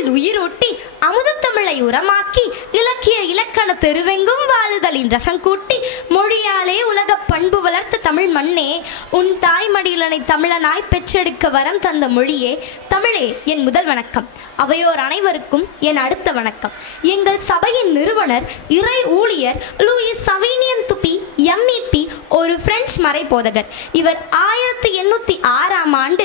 வாழ்வில் உயிரூட்டி அமுதத்தமிழை உரமாக்கி இலக்கிய இலக்கண தெருவெங்கும் வாழுதலின் ரசங்கூட்டி மொழியாலே உலக பண்பு வளர்த்த தமிழ் மண்ணே, உன் தாய்மடியிலனை தமிழனாய் பெற்றெடுக்க வரம் தந்த மொழியே தமிழே, என் முதல் வணக்கம். அவையோர் அனைவருக்கும் என் அடுத்த வணக்கம். எங்கள் சபையின் நிறுவனர் இறை ஊழியர் லூயிஸ் சவீனியன் துப்பி MEP ஒரு பிரெஞ்சு மறை போதகர். இவர் 1806ஆம் ஆண்டு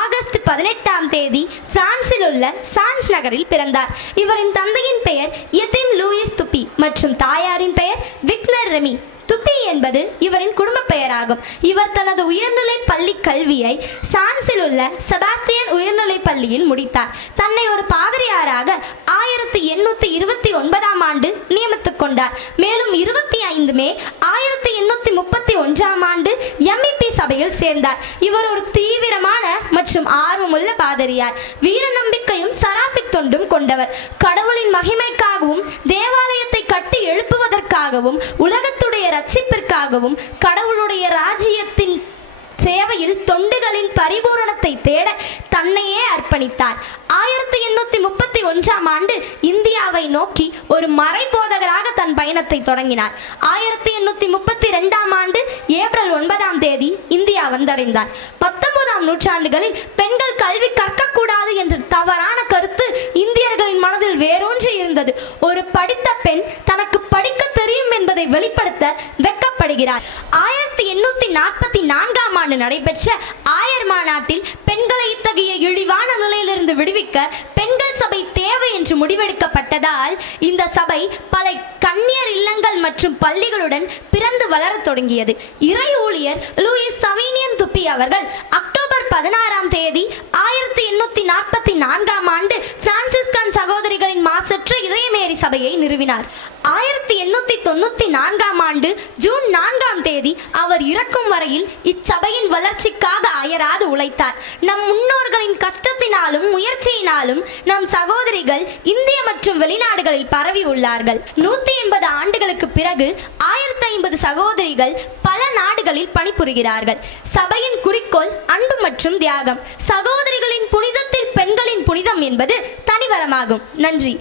ஆகஸ்ட் 18ஆம் தேதி பிரான்சில் உள்ள சான்ஸ் நகரில் பிறந்தார். இவரின் தந்தையின் பெயர் எதிம் லூயிஸ் துப்பி மற்றும் தாயாரின் பெயர் விக்னர் ரெமி. துப்பி என்பது இவரின் குடும்ப பெயராகும். இவர் தனது உயர்நிலை பள்ளி கல்வியை சான்ஸில் உள்ள செபாஸ்டியன் உயர்நிலை பள்ளியில் முடித்தார். தன்னை ஒரு பாதிரியாராக 1829ஆம் ஆண்டு நியமித்துக் கொண்டார். மேலும் 25 மே 1831ஆம் ஆண்டு MEP சபையில் சேர்ந்தார். இவர் ஒரு தீவிரமான மற்றும் ஆர்வமுள்ள பாதிரியார். வீர நம்பிக்கையும் சராஃபிக் தொண்டும் கொண்டவர். கடவுளின் மகிமைக்காகவும் தேவாலயத்தை கட்டி எழுப்புவதற்காகவும் உலகத்துடைய ரட்சிப்பிற்காகவும் கடவுளுடைய ராஜ்யத்தின் சேவையில் தொண்டுகளின் பரிபூரணத்தை தேட தன்னையே அர்ப்பணித்தார். 1831ஆம் ஆண்டு இந்தியாவை நோக்கி ஒரு மறை போதகராக தன் பயணத்தை தொடங்கினார். 1832ஆம் ஆண்டு ஏப்ரல் 9ஆம் தேதி இந்தியா வந்தடைந்தார். 19ஆம் நூற்றாண்டுகளில் பெண்கள் கல்வி கற்கக்கூடாது என்ற தவறான கருத்து இந்தியர்களின் மனதில் வேரூன்றி இருந்தது. ஒரு படித்த பெண் தனக்கு படிக்க தெரியும் என்பதை வெளிப்படுத்த வெட்கப்படுகிறார். 1844ஆம் ஆண்டு நடைபெற்ற ஆயர் மாநாட்டில் பெண்களை இத்தகைய இழிவான நிலையிலிருந்து விடுவிக்க பெண்கள் சபை தேவை என்று முடிவெடுக்கப்பட்டதால் இந்த சபை பல கன்னியர் இல்லங்கள் மற்றும் பள்ளிகளுடன் பிறந்து வளரத் தொடங்கியது. இறை ஊழியர் லூயிஸ் சவீனியன் துப்பி அவர்கள் அக்டோபர் 16ஆம் தேதி 1844ஆம் ஆண்டு பிரான்சிஸ்கன் சகோதரிகளின் மாசற்ற இதயமேரி சபையை நிறுவினார். 1894ஆம் ஆண்டு ஜூன் 4ஆம் தேதி அவர் இறக்கும் வரையில் இச்சபையின் வளர்ச்சிக்காக அயராது உழைத்தார். நம் முன்னோர்களின் கஷ்டத்தினாலும் முயற்சியினாலும் நம் சகோதரிகள் இந்திய மற்றும் வெளிநாடுகளில் பரவி உள்ளார்கள். 180 ஆண்டுகளுக்கு பிறகு 1050 சகோதரிகள் பல நாடுகளில் பணிபுரிகிறார்கள். சபையின் குறிக்கோள் அன்பு மற்றும் தியாகம். சகோதரிகளின் புனிதத்தில் பெண்களின் புனிதம் என்பது தனிவரமாகும். நன்றி.